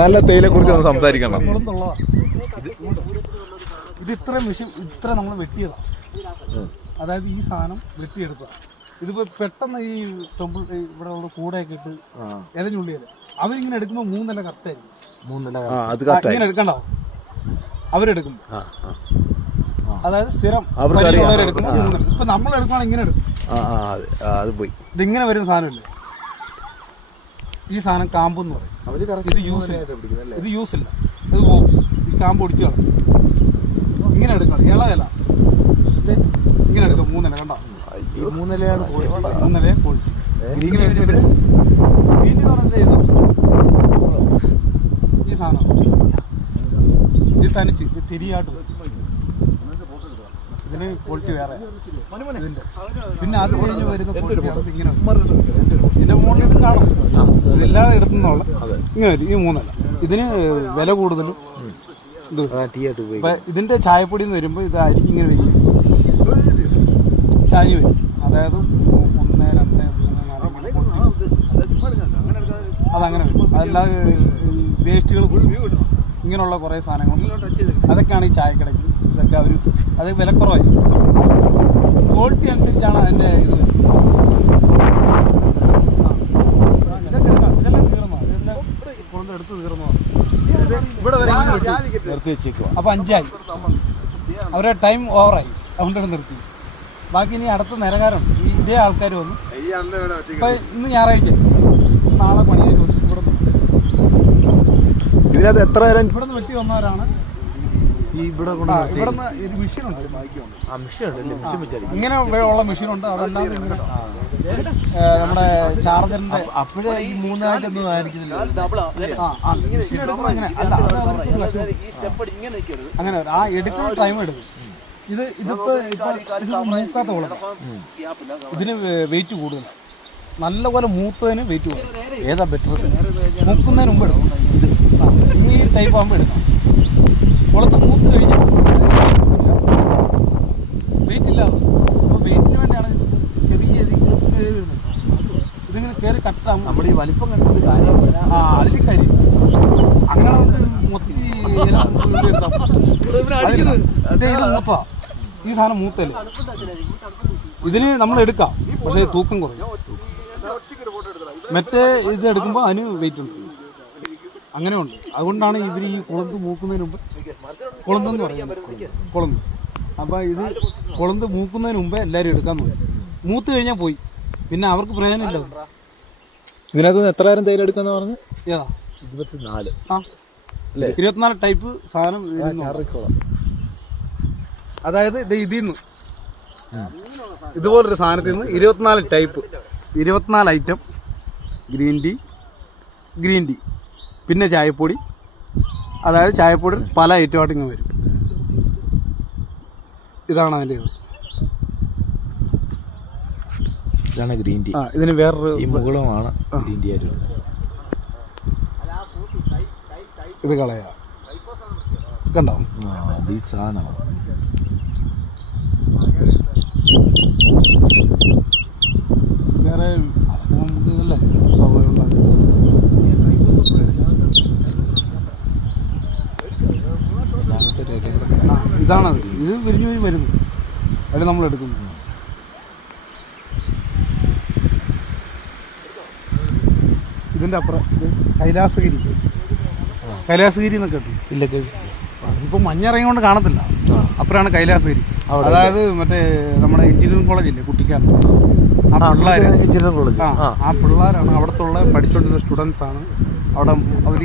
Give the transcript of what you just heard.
നല്ല തേയിലെ കുറിച്ച് ഒന്ന് സംസാരിക്കണം. ഇത് ഇത്ര നമ്മൾ വെട്ടിയതാണ്. അതായത് ഈ സാധനം വെട്ടിയെടുക്കുക. ഇതിപ്പോ പെട്ടെന്ന് ഈ ടെമ്പിൾ ഇവിടെ ഉള്ള കൂടെയൊക്കെ ഇട്ട് എലഞ്ഞുള്ളിയത് അവരിങ്ങനെ എടുക്കുമ്പോൾ 3 നില കറക്റ്റായിരിക്കും. 3 നില ഇങ്ങനെ എടുക്കണ്ടാവും അവരെടുക്കും. അതായത് സ്ഥിരം എടുക്കുമ്പോൾ 3 നില. ഇപ്പൊ നമ്മൾ എടുക്കുകയാണെങ്കിൽ ഇങ്ങനെ എടുക്കും. അത് പോയി. ഇതിങ്ങനെ വരുന്ന സാധനമില്ലേ, ഈ സാധനം കാമ്പെന്ന് പറയും. ഇത് യൂസ് ഇല്ല, ഇത് പോകും. ഈ കാമ്പ് ഒടിക്കുകയാണ്. ഇങ്ങനെ എടുക്കണം, ഇല ഇങ്ങനെ എടുക്കും. 3 നില കണ്ടോ, 3 നിലയാണ്. 3 നിലയെ കോഴി ഇങ്ങനെ എടുത്തിട്ട് വീട്ടിൽ പറഞ്ഞത് ഈ സാധനം ഇത് തനിച്ച് ഇത് തിരിയാട്ട് ഇതിന് ക്വാളിറ്റി വേറെ ഇതിന്റെ. പിന്നെ അത് കഴിഞ്ഞ് വരുന്ന ക്വാളിറ്റി ഇങ്ങനെ ഇതിന്റെ മുകളിൽ ഇത് കാണും. ഇതെല്ലാം എടുത്തുന്നുള്ള ഇങ്ങനെ വരും. ഈ 3 നില ഇതിന് വില കൂടുതലും. ഇതിന്റെ ചായപ്പൊടി എന്ന് വരുമ്പോൾ ഇത് അരിക്ക് ഇങ്ങനെ വരും, ചായ വരും. അതായത് 1, 2, 3, 4 അതങ്ങനെ വരും. അതല്ലാതെ വേസ്റ്റുകൾ ഇങ്ങനെയുള്ള കുറേ സാധനങ്ങൾ അതൊക്കെയാണ് ഈ ചായക്കടയ്ക്ക്. ഇതൊക്കെ അവർ അത് വിലക്കുറവായിരിക്കും. ക്വാളിറ്റി അനുസരിച്ചാണ് അതിൻ്റെ ഇത്. ഇതെല്ലാം തീർന്നോ, ഇതെല്ലാം എടുത്ത് തീർന്നോ, ഇവിടെ വരെ നിർത്തി വെച്ചേക്കുക. അപ്പോൾ 5 ആയി, അവരുടെ ടൈം ഓവറായി, അതുകൊണ്ടാണ് നിർത്തി. ബാക്കി ഇനി അടുത്ത നിരകാരുണ്ട്. ഈ ഇതേ ആൾക്കാർ വന്നു. ഇപ്പം ഇന്ന് ഞായറാഴ്ച, നാളെ പണിയായിട്ട് വന്നു. ഇതിനകത്ത് എത്ര നേരം ഇവിടെ നിന്ന് വെട്ടി വന്നവരാണ്. ഇവിടെ ഇവിടുന്ന് ഒരു മെഷീനുണ്ട്, ഇങ്ങനെ ഉള്ള മെഷീനുണ്ട്. അതെല്ലാം നമ്മുടെ ചാർജറിന്റെ അപ്പോഴേ ഈ 3 ആയിട്ടൊന്നും ആയിരിക്കുന്നില്ല. അങ്ങനെ ആ എടുക്കുന്ന ടൈം എടുക്കും. ഇതിപ്പോ മൂക്കാത്ത കുളം, ഇതിന് വെയിറ്റ് കൂടുതലാണ്. നല്ലപോലെ മൂത്തതിന് വെയിറ്റ് കൂടുതൽ. ഏതാ ബെറ്റർ? മൂക്കുന്നതിന് മുമ്പ് എടുക്കും. ഈ ടൈപ്പ് ആകുമ്പോൾ എടുക്കണം. കുളത്ത് മൂത്ത് കഴിഞ്ഞാൽ വെയിറ്റ് ഇല്ലാതെ. അപ്പോൾ വെയിറ്റിന് വേണ്ടിയാണ് ചെറിയ ഇതിങ്ങനെ കയറി കട്ടാകും. നമ്മുടെ ഈ വലിപ്പം കണ്ടത് കാര്യം അതിൽ കാര്യം അങ്ങനെ നമുക്ക് മൊത്തത്തിൽ ഇത് മൂത്താ. ഈ സാധനം മൂത്തല്ലേ, ഇതിന് നമ്മൾ എടുക്കാം, പക്ഷേ തൂക്കം കുറയും. മറ്റേ ഇത് എടുക്കുമ്പോൾ അതിന് വെയിറ്റ് ഉണ്ട്. അങ്ങനെ ഉണ്ട്. അതുകൊണ്ടാണ് ഇവർ ഈ കുളന്ത് മൂക്കുന്നതിന് മുമ്പ് കുളന്തെന്ന് പറയുന്നത്, കുളന്ത്. അപ്പോൾ ഇത് കുളന്ത് മൂക്കുന്നതിന് മുമ്പേ എല്ലാവരും എടുക്കാൻ നോക്കും. മൂത്ത് കഴിഞ്ഞാൽ പോയി, പിന്നെ അവർക്ക് പ്രയോജനമില്ല. ഇതിനകത്ത് എത്ര നേരം തേയില എടുക്കാന്ന് പറഞ്ഞു? ഏതാ 24. 24 ടൈപ്പ് സാധനം. അതായത് ഇതിന്ന് ഇതുപോലൊരു സാധനത്തിൽ നിന്ന് 24 ടൈപ്പ്, 24 ഐറ്റം ഗ്രീൻ ടീ പിന്നെ ചായപ്പൊടി. അതായത് ചായപ്പൊടി പല ഐറ്റമായിട്ട് ഇങ്ങനെ വരും. ഇതാണ് അതിൻ്റെ ഇത്. ഇതാണ് ഗ്രീൻ ടീ. ഇതിന് വേറൊരു ഈ മുകളമാണ് ഗ്രീൻ ടീ ആയിട്ട്. ഇത് കളയാ കണ്ടോ, ഈ സാധനം വേറെ ഇതല്ലേ സ്വാഭാവികമാണ്. ഇതാണത്. ഇത് വിരിഞ്ഞു പോയി വരുന്നു, അത് നമ്മൾ എടുക്കുന്നു. ഇതിൻ്റെ അപ്പുറം ഇത് കൈലാസഗിരി എന്നൊക്കെ കിട്ടും. ഇല്ല, ഇപ്പം മഞ്ഞിറങ്ങിക്കൊണ്ട് കാണത്തില്ല. അപ്പുറമാണ് കൈലാസഗിരി. അതായത് മറ്റേ നമ്മുടെ എഞ്ചിനീയറിംഗ് കോളേജില്ലേ, കുട്ടിക്കാരൻ. ആ പിള്ളേർ, ആ പിള്ളേരാണ് അവിടത്തുള്ള പഠിച്ചുകൊണ്ടിരുന്ന സ്റ്റുഡൻസ് ആണ്. അവിടെ അവർ